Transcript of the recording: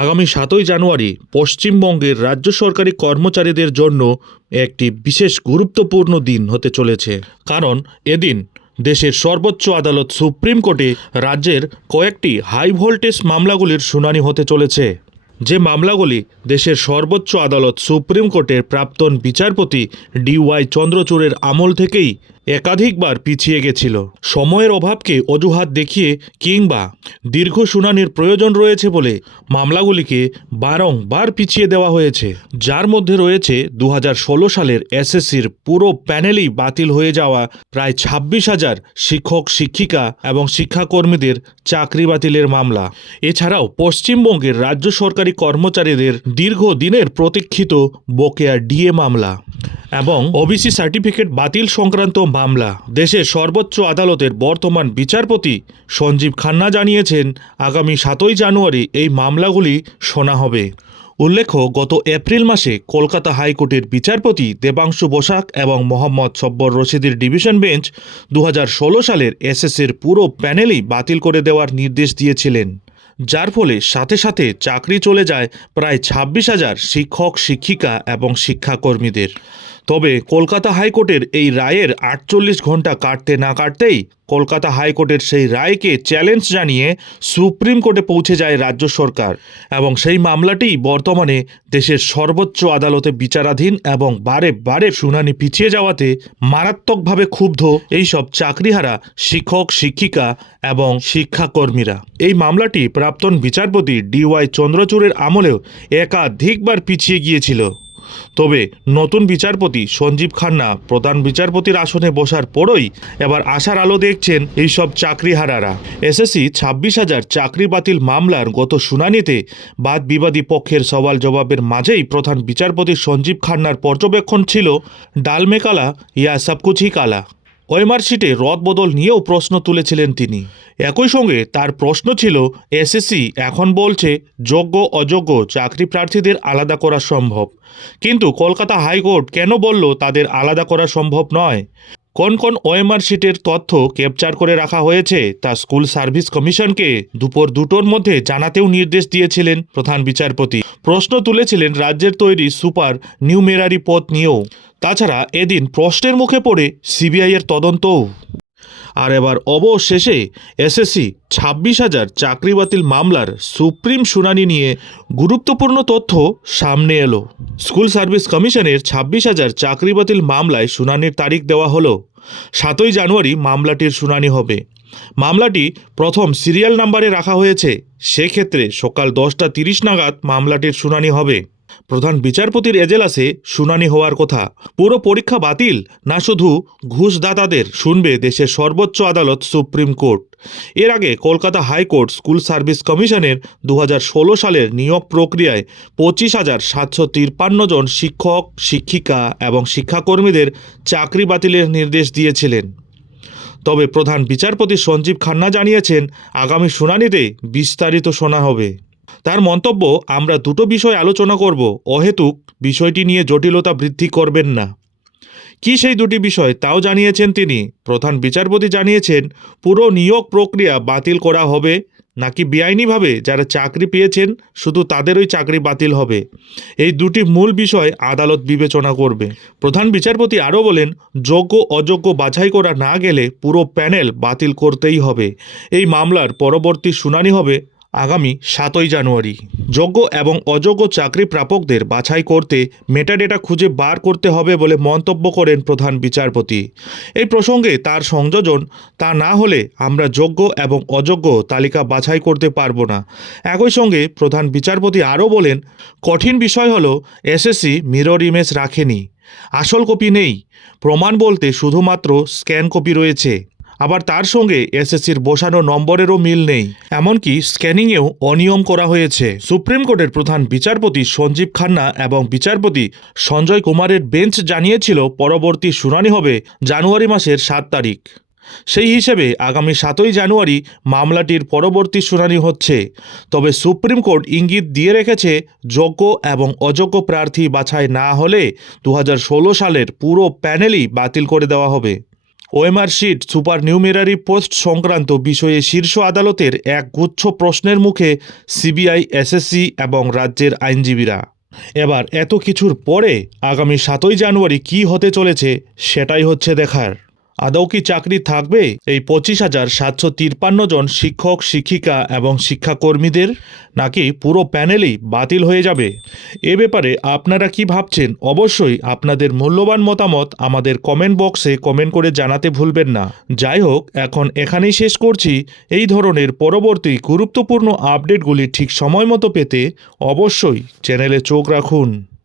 আগামী সাতই জানুয়ারি পশ্চিমবঙ্গের রাজ্য সরকারি কর্মচারীদের জন্য একটি বিশেষ গুরুত্বপূর্ণ দিন হতে চলেছে। কারণ এদিন দেশের সর্বোচ্চ আদালত সুপ্রিম কোর্টে রাজ্যের কয়েকটি হাই ভোল্টেজ মামলাগুলির শুনানি হতে চলেছে। যে মামলাগুলি দেশের সর্বোচ্চ আদালত সুপ্রিম কোর্টের প্রাক্তন বিচারপতি ডি ডিওয়াই চন্দ্রচূড়ের আমল থেকেই একাধিকবার পিছিয়ে গেছিল। সময়ের অভাবকে অজুহাত দেখিয়ে কিংবা দীর্ঘ শুনানির প্রয়োজন রয়েছে বলে মামলাগুলিকে বারংবার পিছিয়ে দেওয়া হয়েছে। যার মধ্যে রয়েছে দু হাজার ষোলো সালের এসএসসির পুরো প্যানেলই বাতিল হয়ে যাওয়া প্রায় ছাব্বিশ হাজার শিক্ষক, শিক্ষিকা এবং শিক্ষাকর্মীদের চাকরি বাতিলের মামলা। এছাড়াও পশ্চিমবঙ্গের রাজ্য সরকারি কর্মচারীদের দীর্ঘদিনের প্রতীক্ষিত বকেয়া ডিএ মামলা। এবং ওবিসি সার্টিফিকেট বাতিল সংক্রান্ত মামলা। দেশের সর্বোচ্চ আদালতের বর্তমান বিচারপতি সঞ্জীব খান্না জানিয়েছেন, আগামী সাতই জানুয়ারি এই মামলাগুলি শোনা হবে। উল্লেখ্য, গত এপ্রিল মাসে কলকাতা হাইকোর্টের বিচারপতি দেবাংশু বসাক এবং মোহাম্মদ সব্বর রশিদের ডিভিশন বেঞ্চ দু হাজার ষোলো সালের এসএসের পুরো প্যানেলই বাতিল করে দেওয়ার নির্দেশ দিয়েছিলেন। যার ফলে সাথে সাথে চাকরি চলে যায় প্রায় ছাব্বিশ হাজার শিক্ষক, শিক্ষিকা এবং শিক্ষাকর্মীদের। তবে কলকাতা হাইকোর্টের এই রায়ের আটচল্লিশ ঘণ্টা কাটতে না কাটতেই কলকাতা হাইকোর্টের সেই রায়কে চ্যালেঞ্জ জানিয়ে সুপ্রিম কোর্টে পৌঁছে যায় রাজ্য সরকার এবং সেই মামলাটি বর্তমানে দেশের সর্বোচ্চ আদালতে বিচারাধীন এবং বারে বারে শুনানি পিছিয়ে যাওয়াতে মারাত্মকভাবে ক্ষুব্ধ এইসব চাকরিহারা শিক্ষক, শিক্ষিকা এবং শিক্ষাকর্মীরা। এই মামলাটি প্রাক্তন বিচারপতি ডিওয়াই চন্দ্রচূড়ের আমলেও একাধিকবার পিছিয়ে গিয়েছিল। তবে নতুন বিচারপতি সঞ্জীব খান্না প্রধান বিচারপতির আসনে বসার পরই এবার আশার আলো দেখছেন এইসব চাকরিহারারা। এসএসসি ছাব্বিশ হাজার চাকরি বাতিল মামলার গত শুনানিতে বাদ বিবাদী পক্ষের সওয়াল জবাবের মাঝেই প্রধান বিচারপতি সঞ্জীব খান্নার পর্যবেক্ষণ ছিল ডালমেকালা ইয়া সবকুচি কালা। ওএমআর শিটে রদবদল নিয়েও প্রশ্ন তুলেছিলেন তিনি। একই সঙ্গে তার প্রশ্ন ছিল, এসএসসি এখন বলছে, যোগ্য অযোগ্য চাকরি প্রার্থীদের আলাদা করা সম্ভব। কিন্তু কলকাতা হাইকোর্ট কেন বলল তাদের আলাদা করা সম্ভব নয়? কোন কোন ওএমআর শিটের তথ্য ক্যাপচার করে রাখা হয়েছে তা স্কুল সার্ভিস কমিশনকে দুপুর দুটোর মধ্যে জানাতেও নির্দেশ দিয়েছিলেন প্রধান বিচারপতি। প্রশ্ন তুলেছিলেন রাজ্যের তৈরি সুপার নিউমেরারি পদ নিয়েও। তাছাড়া এদিন প্রশ্নের মুখে পড়ে সিবিআইয়ের তদন্তও। আর এবার অবশেষে এসএসসি ছাব্বিশ হাজার চাকরি বাতিল মামলার সুপ্রিম শুনানি নিয়ে গুরুত্বপূর্ণ তথ্য সামনে এলো। স্কুল সার্ভিস কমিশনের ছাব্বিশ হাজার চাকরি বাতিল মামলায় শুনানির তারিখ দেওয়া হলো সাতই জানুয়ারি মামলাটির শুনানি হবে। মামলাটি প্রথম সিরিয়াল নাম্বারে রাখা হয়েছে, সেক্ষেত্রে সকাল দশটা তিরিশ নাগাদ মামলাটির শুনানি হবে। প্রধান বিচারপতির এজেলাসে শুনানি হওয়ার কথা। পুরো পরীক্ষা বাতিল, না শুধু ঘুষদাতাদের শুনবে দেশের সর্বোচ্চ আদালত সুপ্রিম কোর্ট। এর আগে কলকাতা হাইকোর্ট স্কুল সার্ভিস কমিশনের দু হাজার ষোলো সালের নিয়োগ প্রক্রিয়ায় পঁচিশ হাজার সাতশো তিপ্পান্ন জন শিক্ষক, শিক্ষিকা এবং শিক্ষাকর্মীদের চাকরি বাতিলের নির্দেশ দিয়েছিলেন। তবে প্রধান বিচারপতি সঞ্জীব খান্না জানিয়েছেন, আগামী শুনানিতে বিস্তারিত শোনা হবে। তার মন্তব্য, আমরা দুটো বিষয় আলোচনা করব, অহেতুক বিষয়টি নিয়ে জটিলতা বৃদ্ধি করবেন না। কি সেই দুটি বিষয়, তাও জানিয়েছেন তিনি। প্রধান বিচারপতি জানিয়েছেন, পুরো নিয়োগ প্রক্রিয়া বাতিল করা হবে, নাকি বেআইনিভাবে যারা চাকরি পেয়েছেন, শুধু তাদেরই চাকরি বাতিল হবে? এই দুটি মূল বিষয় আদালত বিবেচনা করবে। প্রধান বিচারপতি আরও বলেন, যোগ্য, অযোগ্য বাছাই করা না গেলে পুরো প্যানেল বাতিল করতেই হবে। এই মামলার পরবর্তী শুনানি হবে আগামী সাতই জানুয়ারি। যোগ্য এবং অযোগ্য চাকরি প্রাপকদের বাছাই করতে মেটাডেটা খুঁজে বার করতে হবে বলে মন্তব্য করেন প্রধান বিচারপতি। এই প্রসঙ্গে তার সংযোজন, তা না হলে আমরা যোগ্য এবং অযোগ্য তালিকা বাছাই করতে পারব না। একই সঙ্গে প্রধান বিচারপতি আরও বলেন, কঠিন বিষয় হলো এসএসসি মিরর ইমেজ রাখেনি। আসল কপি নেই। প্রমাণ বলতে শুধুমাত্র স্ক্যান কপি রয়েছে। আবার তার সঙ্গে এসএসসির বসানো নম্বরেরও মিল নেই। এমনকি স্ক্যানিংয়েও অনিয়ম করা হয়েছে। সুপ্রিম কোর্টের প্রধান বিচারপতি সঞ্জীব খান্না এবং বিচারপতি সঞ্জয় কুমারের বেঞ্চ জানিয়েছিল পরবর্তী শুনানি হবে জানুয়ারি মাসের সাত তারিখ। সেই হিসেবে আগামী সাতই জানুয়ারি মামলাটির পরবর্তী শুনানি হচ্ছে। তবে সুপ্রিম কোর্ট ইঙ্গিত দিয়ে রেখেছে, যোগ্য এবং অযোগ্য প্রার্থী বাছাই না হলে দু হাজার ষোলো সালের পুরো প্যানেলই বাতিল করে দেওয়া হবে। OMR sheet supernumerary post সংক্রান্ত বিষয়ে শীর্ষ আদালতের এক গুচ্ছ প্রশ্নের মুখে সিবিআই, এসএসসি এবং রাজ্যের আইনজীবীরা। এবার এত কিছুর পরে আগামী সাতই জানুয়ারি কি হতে চলেছে সেটাই হচ্ছে দেখার। আদৌ কি চাকরি থাকবে? এই পঁচিশ হাজার সাতশো তিপ্পান্ন জন শিক্ষক, শিক্ষিকা এবং শিক্ষাকর্মীদের নাকি পুরো প্যানেলই বাতিল হয়ে যাবে? এ ব্যাপারে আপনারা কি ভাবছেন? অবশ্যই আপনাদের মূল্যবান মতামত আমাদের কমেন্ট বক্সে কমেন্ট করে জানাতে ভুলবেন না। যাই হোক, এখন এখানেই শেষ করছি। এই ধরনের পরবর্তী গুরুত্বপূর্ণ আপডেটগুলি ঠিক সময় মতো পেতে অবশ্যই চ্যানেলে চোখ রাখুন।